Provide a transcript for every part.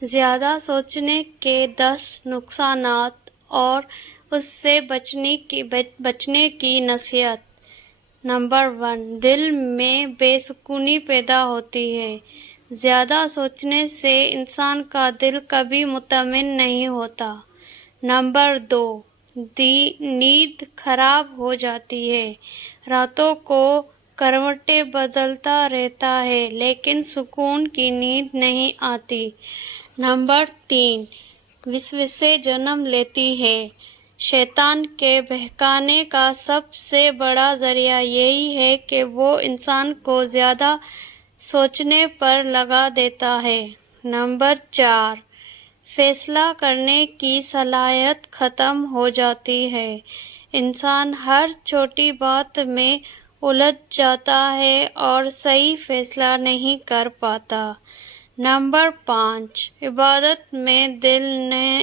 زیادہ سوچنے کے 10 نقصانات اور اس سے بچنے کی نصیحت۔ نمبر 1، دل میں بے سکونی پیدا ہوتی ہے۔ زیادہ سوچنے سے انسان کا دل کبھی مطمئن نہیں ہوتا۔ نمبر 2، نیند خراب ہو جاتی ہے۔ راتوں کو کروٹیں بدلتا رہتا ہے لیکن سکون کی نیند نہیں آتی۔ نمبر 3، وسوسے جنم لیتی ہے۔ شیطان کے بہکانے کا سب سے بڑا ذریعہ یہی ہے کہ وہ انسان کو زیادہ سوچنے پر لگا دیتا ہے۔ نمبر 4، فیصلہ کرنے کی صلاحیت ختم ہو جاتی ہے۔ انسان ہر چھوٹی بات میں الجھ جاتا ہے اور صحیح فیصلہ نہیں کر پاتا۔ نمبر 5، عبادت میں دل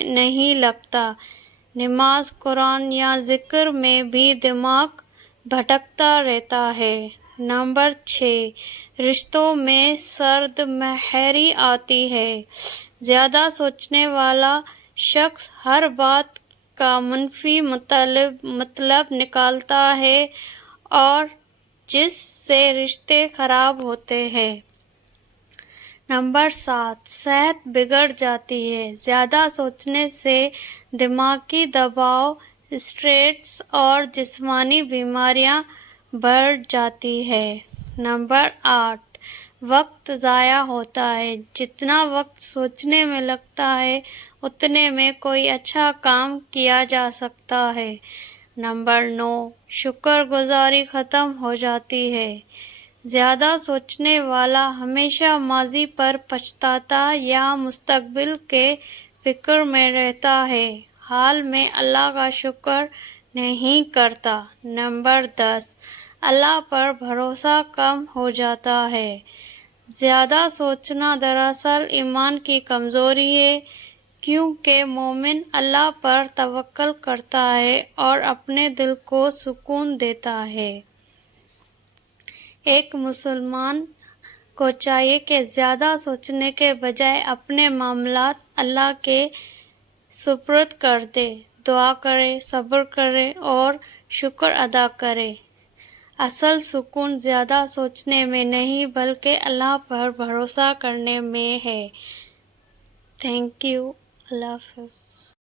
نہیں لگتا۔ نماز، قرآن یا ذکر میں بھی دماغ بھٹکتا رہتا ہے۔ نمبر 6، رشتوں میں سرد مہری آتی ہے۔ زیادہ سوچنے والا شخص ہر بات کا منفی مطلب نکالتا ہے اور جس سے رشتے خراب ہوتے ہیں۔ نمبر 7، صحت بگڑ جاتی ہے۔ زیادہ سوچنے سے دماغی دباؤ، اسٹریس اور جسمانی بیماریاں بڑھ جاتی ہیں۔ نمبر 8، وقت ضائع ہوتا ہے۔ جتنا وقت سوچنے میں لگتا ہے اتنے میں کوئی اچھا کام کیا جا سکتا ہے۔ نمبر 9، شکر گزاری ختم ہو جاتی ہے۔ زیادہ سوچنے والا ہمیشہ ماضی پر پچھتاتا یا مستقبل کے فکر میں رہتا ہے، حال میں اللہ کا شکر نہیں کرتا۔ نمبر 10، اللہ پر بھروسہ کم ہو جاتا ہے۔ زیادہ سوچنا دراصل ایمان کی کمزوری ہے، کیونکہ مومن اللہ پر توکل کرتا ہے اور اپنے دل کو سکون دیتا ہے۔ ایک مسلمان کو چاہیے کہ زیادہ سوچنے کے بجائے اپنے معاملات اللہ کے سپرد کر دے، دعا کرے، صبر کرے اور شکر ادا کرے۔ اصل سکون زیادہ سوچنے میں نہیں بلکہ اللہ پر بھروسہ کرنے میں ہے۔ Thank you. اللہ حافظ۔